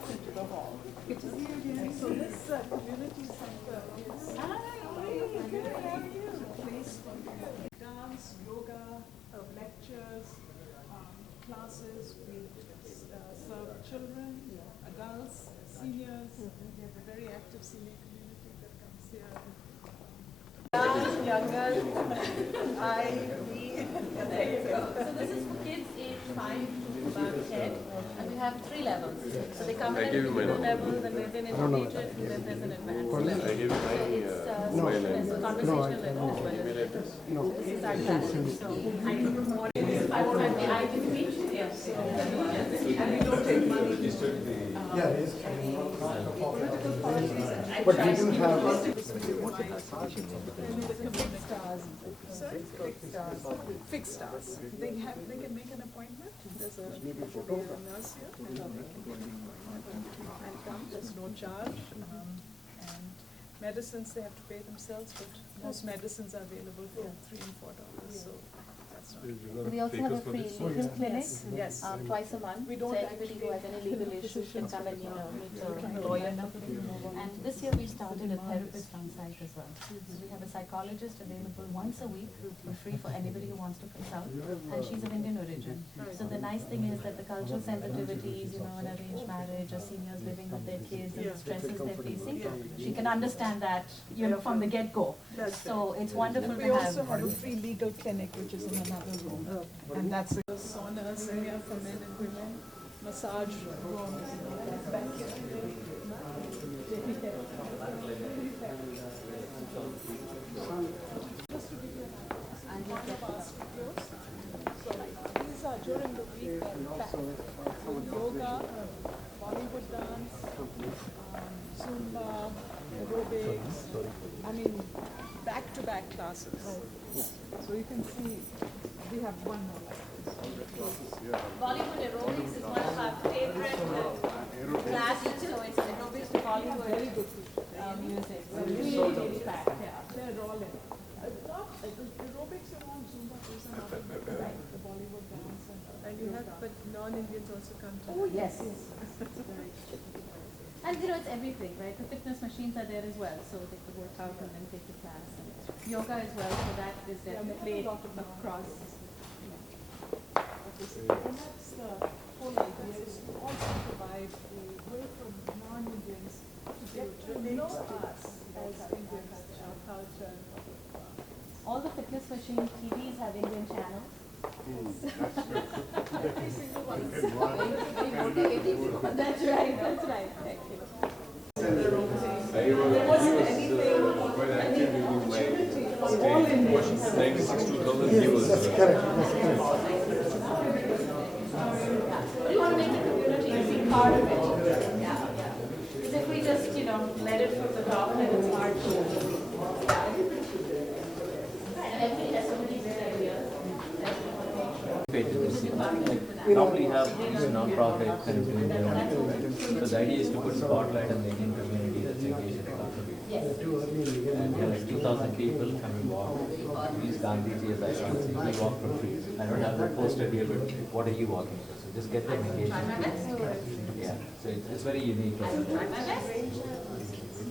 back into the hall. Good to see you again. So this community center is a place for dance, yoga, lectures, classes. We serve children, adults, seniors. We have a very active senior community that comes here. Younger, there you go. So this is for kids aged 5 to about 10, and we have 3 levels. So they come in at the beginner level, then there's an intermediate, and then there's an advanced level. So it's a conversational level as well. So this is our class. So I won't have the I can teach. Yes. And we don't take money. Political parties. But we do have. Fixed stars. They can make an appointment. There's a nurse here. And come. There's no charge. And medicines they have to pay themselves, but most medicines are available for $3 and $4. So that's not. We also have a free legal clinic twice a month. We don't so anybody who has any legal issues can come and meet a lawyer. And this year we started a therapist on site as well. So we have a psychologist available once a week for free for anybody who wants to consult. And she's of Indian origin. So the nice thing is that the cultural sensitivities, an arranged marriage or seniors living with their kids and the stresses they're facing, she can understand that, from the get-go. So it's wonderful to have. We also have a free legal clinic, which is in another room. And that's a saunas area for men and women, massage room back here. Just to give you one of our studios. So these are during the week packed. So yoga, Bollywood dance, Zumba, aerobics, back-to-back classes. So you can see we have one more like this. Bollywood aerobics is one of our favorite classes. So it's aerobics to Bollywood. Very good Music. Really packed. They're all in. Aerobics are all Zumba, the Bollywood dance. And you have, but non-Indians also come to. Oh, yes. And it's everything, right? The fitness machines are there as well, so they could work out and then take the class. And yoga as well, so that is definitely across. And that's the whole idea, is to also provide a way for non-Indians to get to know us as Indians, our culture. All the fitness machine TVs have Indian channels. Every single one. Very motivating. That's right. Thank you. There wasn't anything, any opportunity for all Indians. 96 to 2000 viewers. That's correct. We want to make the community be part of it. Yeah. Because if we just, let it from the top, then it's hard to. And everybody has so many good ideas. Normally have these non-profit kind of so the idea is to put spotlight on the Indian community that's engaged in culture. Yes. And there are like 2,000 people come and walk. These Gandhiji as I can see, they walk for free. I don't have the poster here, but what are you walking for? So just get them engaged. Yeah, so it's very unique.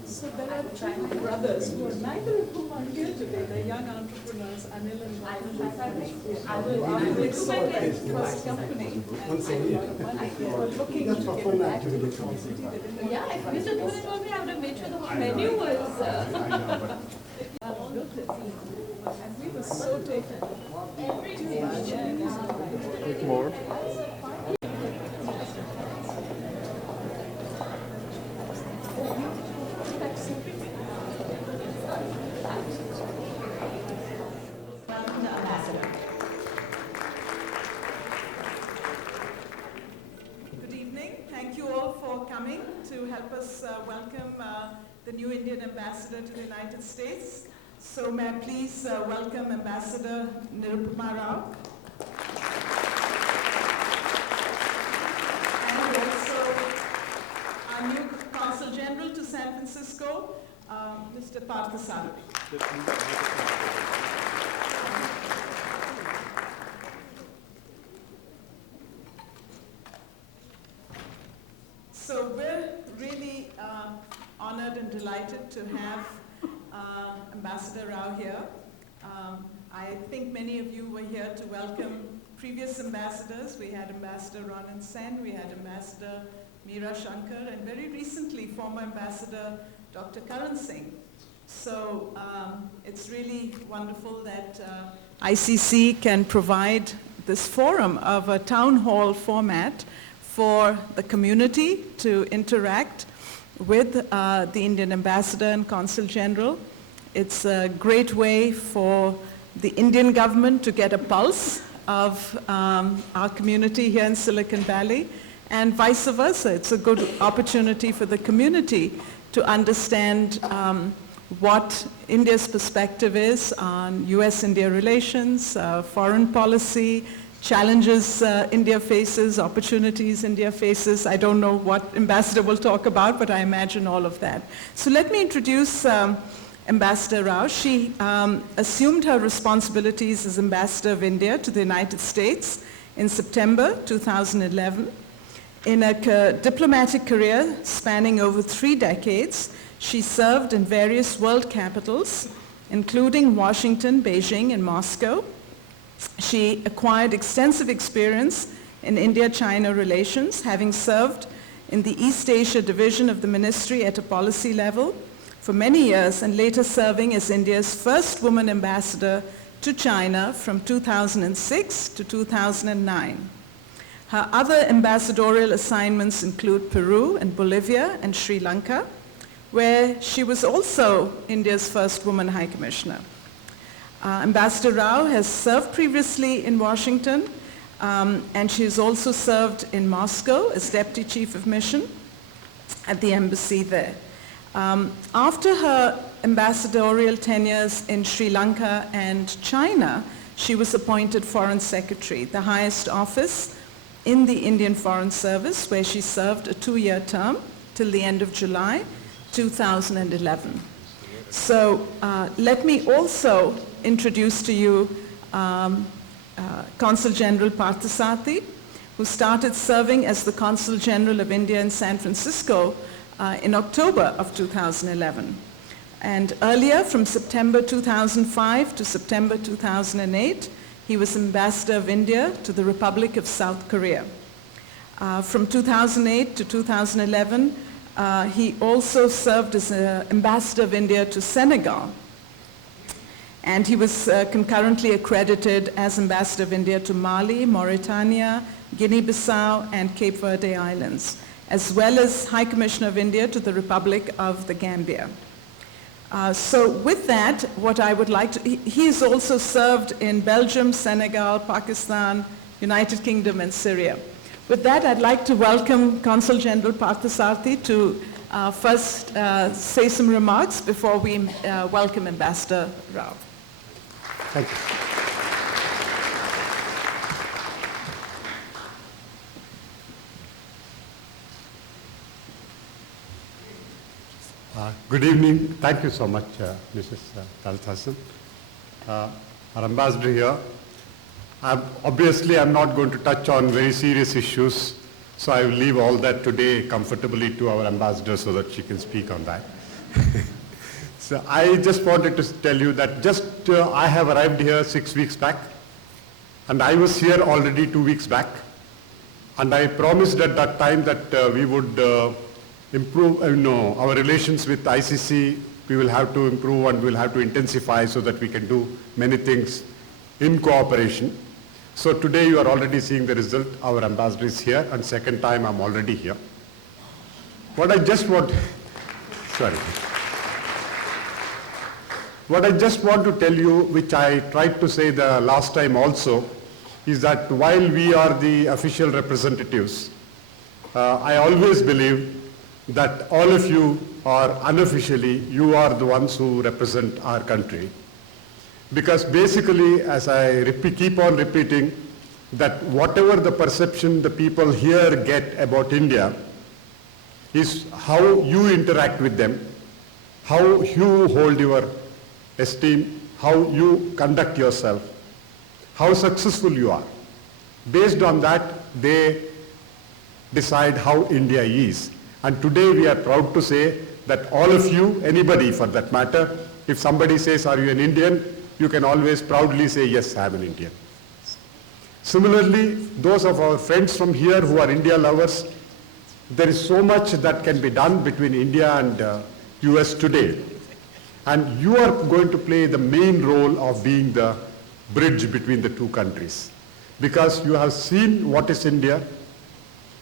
So there are two brothers who are neither of whom are here today. They're young entrepreneurs, Anil and Anil. They sold their first company. And they were looking to get back to the city. Yeah, if Mr. Pune told me, I would have made sure the whole menu was. Built it. And we were so taken. More. Good evening. Thank you all for coming to help us welcome the new Indian ambassador to the United States. So may I please welcome Ambassador Nirupama Rao. And also our new Consul General to San Francisco, Mr. Parthasarathi. So honored and delighted to have Ambassador Rao here. I think many of you were here to welcome previous ambassadors. We had Ambassador Ronan Sen, we had Ambassador Meera Shankar, and very recently former Ambassador Dr. Karan Singh. So it's really wonderful that ICC can provide this forum of a town hall format for the community to interact with the Indian Ambassador and Consul General. It's a great way for the Indian government to get a pulse of our community here in Silicon Valley, and vice versa. It's a good opportunity for the community to understand what India's perspective is on US-India relations, foreign policy, challenges India faces, opportunities India faces. I don't know what Ambassador will talk about, but I imagine all of that. So let me introduce Ambassador Rao. She assumed her responsibilities as Ambassador of India to the United States in September 2011. In a diplomatic career spanning over 3 decades, she served in various world capitals, including Washington, Beijing, and Moscow. She acquired extensive experience in India-China relations, having served in the East Asia division of the ministry at a policy level for many years, and later serving as India's first woman ambassador to China from 2006 to 2009. Her other ambassadorial assignments include Peru and Bolivia and Sri Lanka, where she was also India's first woman High Commissioner. Ambassador Rao has served previously in Washington, and she has also served in Moscow as Deputy Chief of Mission at the embassy there. After her ambassadorial tenures in Sri Lanka and China, she was appointed Foreign Secretary, the highest office in the Indian Foreign Service, where she served a 2-year term till the end of July 2011. So let me also introduce to you Consul General Parthasarathy, who started serving as the Consul General of India in San Francisco in October of 2011. And earlier, from September 2005 to September 2008, he was Ambassador of India to the Republic of South Korea. From 2008 to 2011, he also served as Ambassador of India to Senegal. And he was concurrently accredited as Ambassador of India to Mali, Mauritania, Guinea-Bissau, and Cape Verde Islands, as well as High Commissioner of India to the Republic of the Gambia. So with that, what I would like to, he has also served in Belgium, Senegal, Pakistan, United Kingdom, and Syria. With that, I'd like to welcome Consul General Parthasarathy to first say some remarks before we welcome Ambassador Rao. Thank you. Good evening. Thank you so much, Mrs. Talthasan. Our ambassador here. Obviously, I'm not going to touch on very serious issues, so I will leave all that today comfortably to our ambassador so that she can speak on that. So I just wanted to tell you that I have arrived here 6 weeks back, and I was here already 2 weeks back, and I promised at that time that we would improve our relations with ICC. We will have to improve and we will have to intensify so that we can do many things in cooperation. So today you are already seeing the result. Our ambassador is here, and second time I'm already here. What I just want to tell you, which I tried to say the last time also, is that while we are the official representatives, I always believe that all of you are unofficially, you are the ones who represent our country. Because basically, as I keep on repeating, that whatever the perception the people here get about India is how you interact with them, how you hold your esteem, how you conduct yourself, how successful you are. Based on that, they decide how India is. And today we are proud to say that all of you, anybody for that matter, if somebody says, are you an Indian? You can always proudly say, yes, I am an Indian. Similarly, those of our friends from here who are India lovers, there is so much that can be done between India and US today. And you are going to play the main role of being the bridge between the two countries. Because you have seen what is India,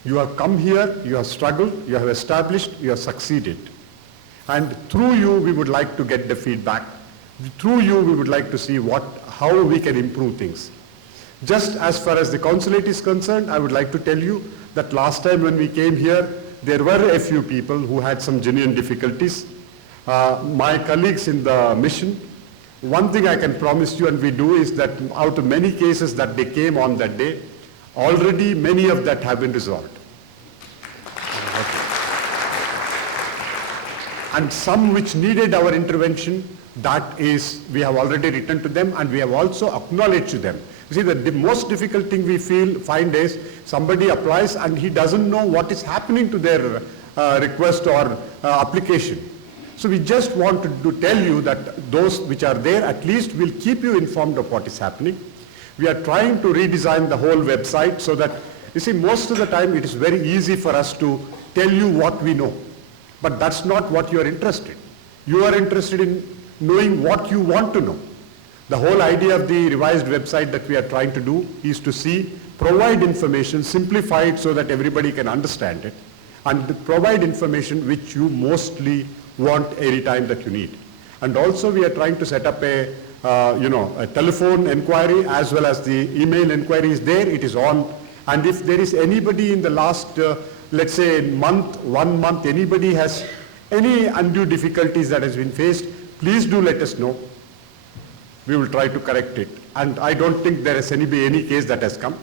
you have come here, you have struggled, you have established, you have succeeded. And through you, we would like to get the feedback. Through you, we would like to see how we can improve things. Just as far as the consulate is concerned, I would like to tell you that last time when we came here, there were a few people who had some genuine difficulties. My colleagues in the mission, one thing I can promise you and we do is that out of many cases that they came on that day, already many of that have been resolved. And some which needed our intervention, that is, we have already written to them and we have also acknowledged to them. You see, the most difficult thing we find is somebody applies and he doesn't know what is happening to their request or application. So we just want to tell you that those which are there at least will keep you informed of what is happening. We are trying to redesign the whole website so that, you see, most of the time it is very easy for us to tell you what we know. But that's not what you are interested in. You are interested in knowing what you want to know. The whole idea of the revised website that we are trying to do is to provide information, simplify it so that everybody can understand it, and provide information which you mostly want any time that you need. And also we are trying to set up a telephone inquiry as well as the email inquiry is there, it is on. And if there is anybody in the last, let's say 1 month, anybody has any undue difficulties that has been faced, please do let us know. We will try to correct it. And I don't think there is any case that has come.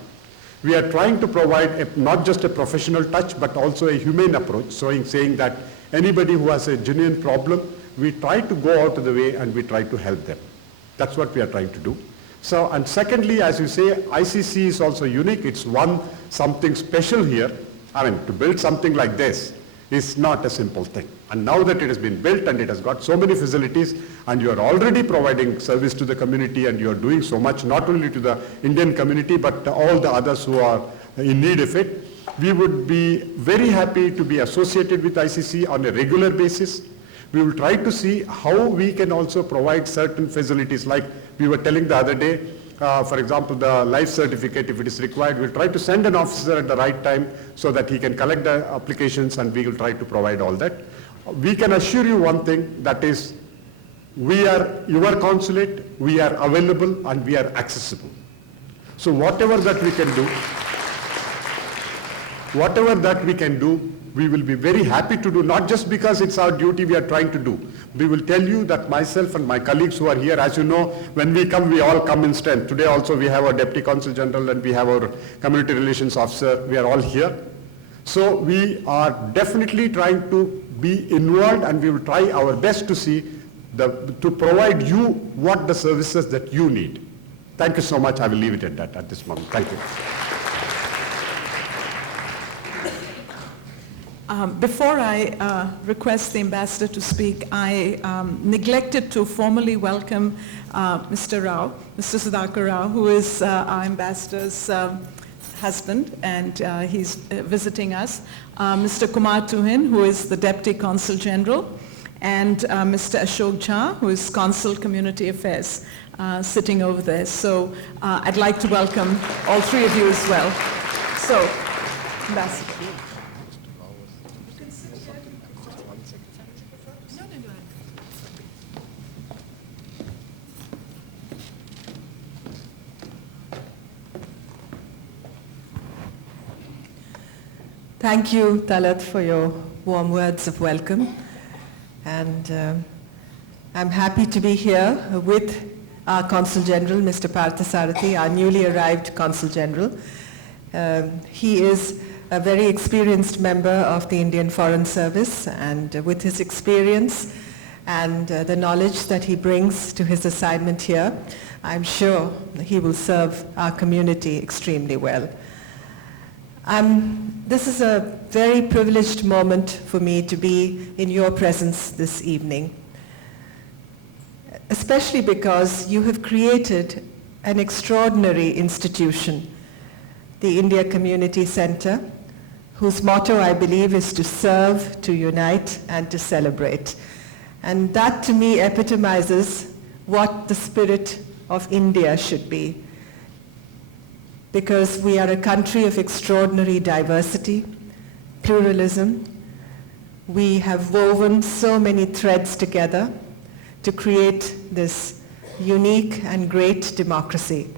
We are trying to provide not just a professional touch, but also a humane approach, saying that anybody who has a genuine problem, we try to go out of the way and we try to help them. That's what we are trying to do. So, and secondly, as you say, ICC is also unique. It's something special here. I mean, to build something like this is not a simple thing. And now that it has been built and it has got so many facilities and you are already providing service to the community and you are doing so much, not only to the Indian community, but all the others who are in need of it, we would be very happy to be associated with ICC on a regular basis. We will try to see how we can also provide certain facilities, like we were telling the other day, for example, the life certificate, if it is required, we'll try to send an officer at the right time so that he can collect the applications and we will try to provide all that. We can assure you one thing, that is, we are your consulate, we are available and we are accessible. So whatever that we can do, we will be very happy to do, not just because it's our duty we are trying to do. We will tell you that myself and my colleagues who are here, as you know, when we come, we all come in strength. Today also we have our Deputy Consul General and we have our Community Relations Officer. We are all here. So we are definitely trying to be involved and we will try our best to to provide you what the services that you need. Thank you so much. I will leave it at that at this moment. Thank you. Before I request the ambassador to speak, I neglected to formally welcome Mr. Rao, Mr. Sudhakar Rao, who is our ambassador's husband, and he's visiting us. Mr. Kumar Tuhin, who is the Deputy Consul General, and Mr. Ashok Jha, who is Consul Community Affairs, sitting over there. So I'd like to welcome all three of you as well. So, Ambassador. Thank you, Talat, for your warm words of welcome. And I'm happy to be here with our Consul General, Mr. Parthasarathi, our newly arrived Consul General. He is a very experienced member of the Indian Foreign Service, and with his experience and the knowledge that he brings to his assignment here, I'm sure he will serve our community extremely well. This is a very privileged moment for me to be in your presence this evening, especially because you have created an extraordinary institution, the India Community Center, whose motto, I believe, is to serve, to unite, and to celebrate. And that, to me, epitomizes what the spirit of India should be, because we are a country of extraordinary diversity, pluralism. We have woven so many threads together to create this unique and great democracy.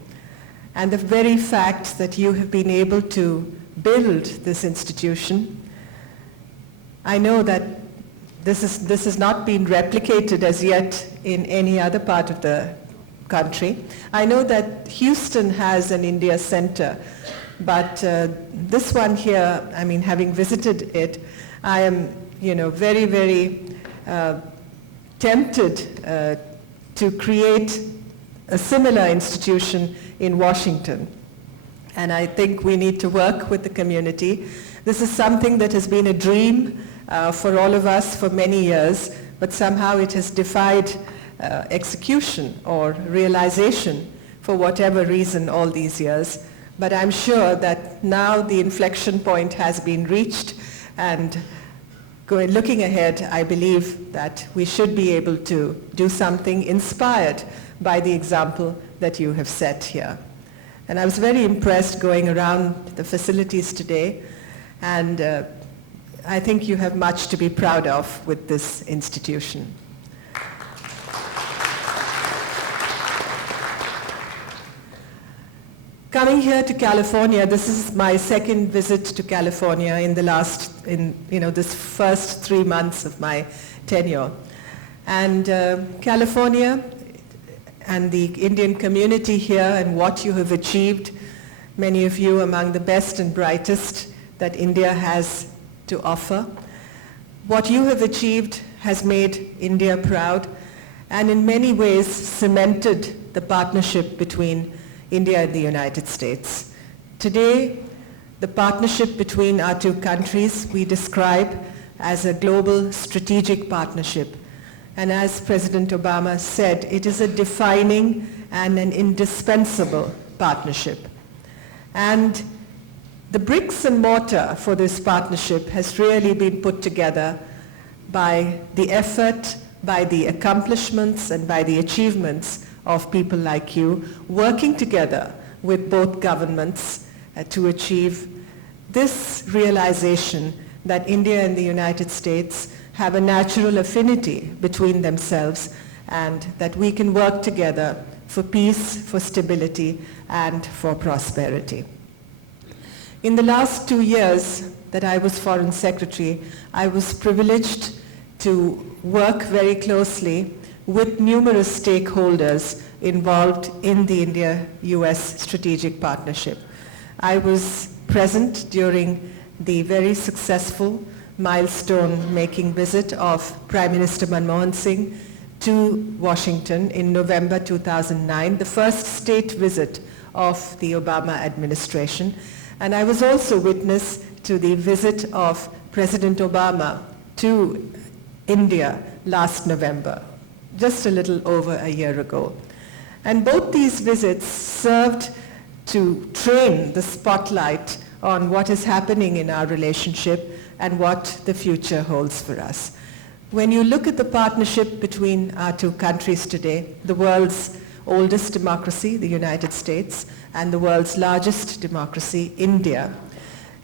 And the very fact that you have been able to build this institution, I know that this has not been replicated as yet in any other part of the country. I know that Houston has an India Center, but this one here, I mean, having visited it, I am, very, very tempted to create a similar institution in Washington. And I think we need to work with the community. This is something that has been a dream for all of us for many years, but somehow it has defied execution or realization for whatever reason all these years. But I'm sure that now the inflection point has been reached, and looking ahead, I believe that we should be able to do something inspired by the example that you have set here. And I was very impressed going around the facilities today, and I think you have much to be proud of with this institution. Coming here to California, this is my second visit to California in this first 3 months of my tenure. And California and the Indian community here and what you have achieved, many of you among the best and brightest that India has to offer. What you have achieved has made India proud and in many ways cemented the partnership between India and the United States. Today, the partnership between our two countries we describe as a global strategic partnership. And as President Obama said, it is a defining and an indispensable partnership. And the bricks and mortar for this partnership has really been put together by the effort, by the accomplishments, and by the achievements of people like you, working together with both governments to achieve this realization that India and the United States have a natural affinity between themselves and that we can work together for peace, for stability, and for prosperity. In the last 2 years that I was Foreign Secretary, I was privileged to work very closely with numerous stakeholders involved in the India-US strategic partnership. I was present during the very successful milestone-making visit of Prime Minister Manmohan Singh to Washington in November 2009, the first state visit of the Obama administration. And I was also witness to the visit of President Obama to India last November, just a little over a year ago. And both these visits served to train the spotlight on what is happening in our relationship and what the future holds for us. When you look at the partnership between our two countries today, the world's oldest democracy, the United States, and the world's largest democracy, India,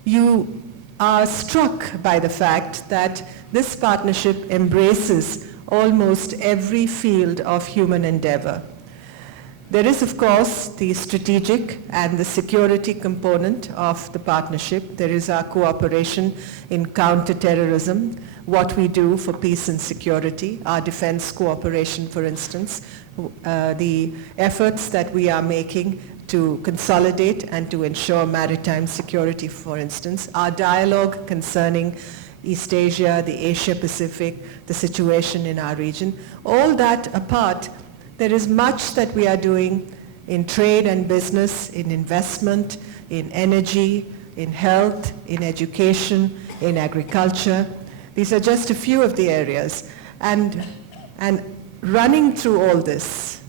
you are struck by the fact that this partnership embraces almost every field of human endeavor. There is, of course, the strategic and the security component of the partnership. There is our cooperation in counterterrorism, what we do for peace and security, our defense cooperation, for instance, the efforts that we are making to consolidate and to ensure maritime security, for instance, our dialogue concerning East Asia, the Asia Pacific, the situation in our region. All that apart, there is much that we are doing in trade and business, in investment, in energy, in health, in education, in agriculture. These are just a few of the areas. And running through all this,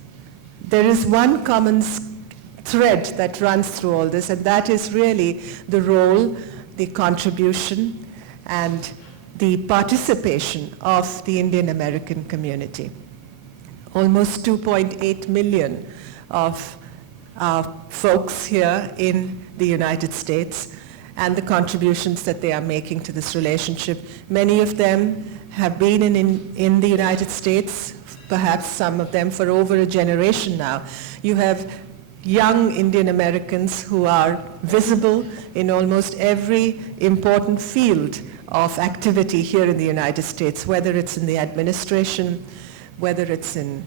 there is one common thread that runs through all this, and that is really the role, the contribution, and the participation of the Indian American community. Almost 2.8 million of folks here in the United States, and the contributions that they are making to this relationship. Many of them have been in the United States, perhaps some of them for over a generation now. You have young Indian Americans who are visible in almost every important field of activity here in the United States, whether it's in the administration, whether it's in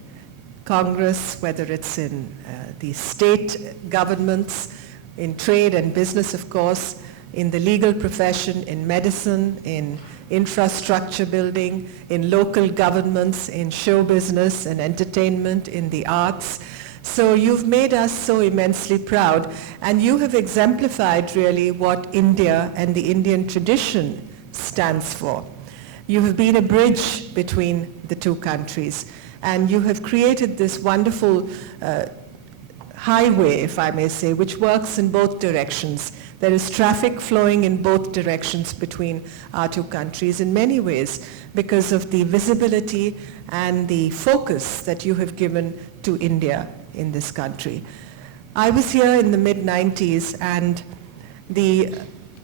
Congress, whether it's in the state governments, in trade and business, of course, in the legal profession, in medicine, in infrastructure building, in local governments, in show business and entertainment, in the arts. So you've made us so immensely proud, and you have exemplified really what India and the Indian tradition stands for. You have been a bridge between the two countries, and you have created this wonderful highway, if I may say, which works in both directions. There is traffic flowing in both directions between our two countries in many ways because of the visibility and the focus that you have given to India in this country. I was here in the mid-90s, and the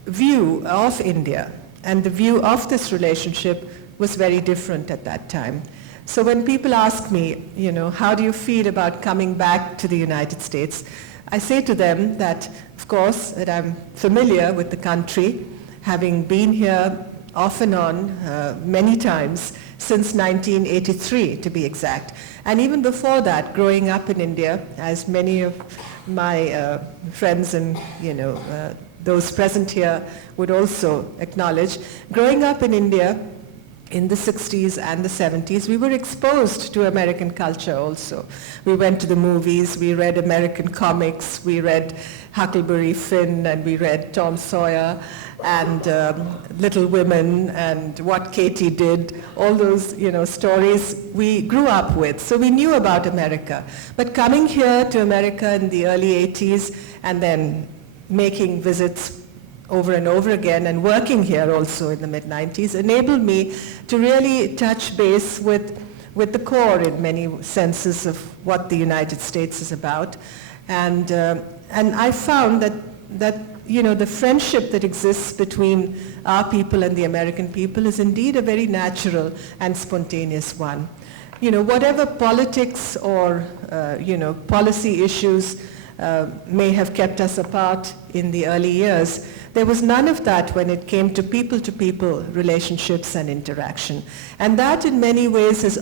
view of India and the view of this relationship was very different at that time. So when people ask me, you know, how do you feel about coming back to the United States, I say to them that, of course, that I'm familiar with the country, having been here off and on many times since 1983, to be exact. And even before that, growing up in India, as many of my friends and, you know, those present here would also acknowledge, growing up in India in the 60s and the 70s, we were exposed to American culture also. We went to the movies, we read American comics, we read Huckleberry Finn, and we read Tom Sawyer, and Little Women, and What Katie Did, all those, you know, stories we grew up with. So we knew about America. But coming here to America in the early 80s, and then making visits over and over again, and working here also in the mid-90s, enabled me to really touch base with the core, in many senses, of what the United States is about. And I found that you know, the friendship that exists between our people and the American people is indeed a very natural and spontaneous one. You know, whatever politics or you know, policy issues may have kept us apart in the early years, there was none of that when it came to people relationships and interaction. And that in many ways is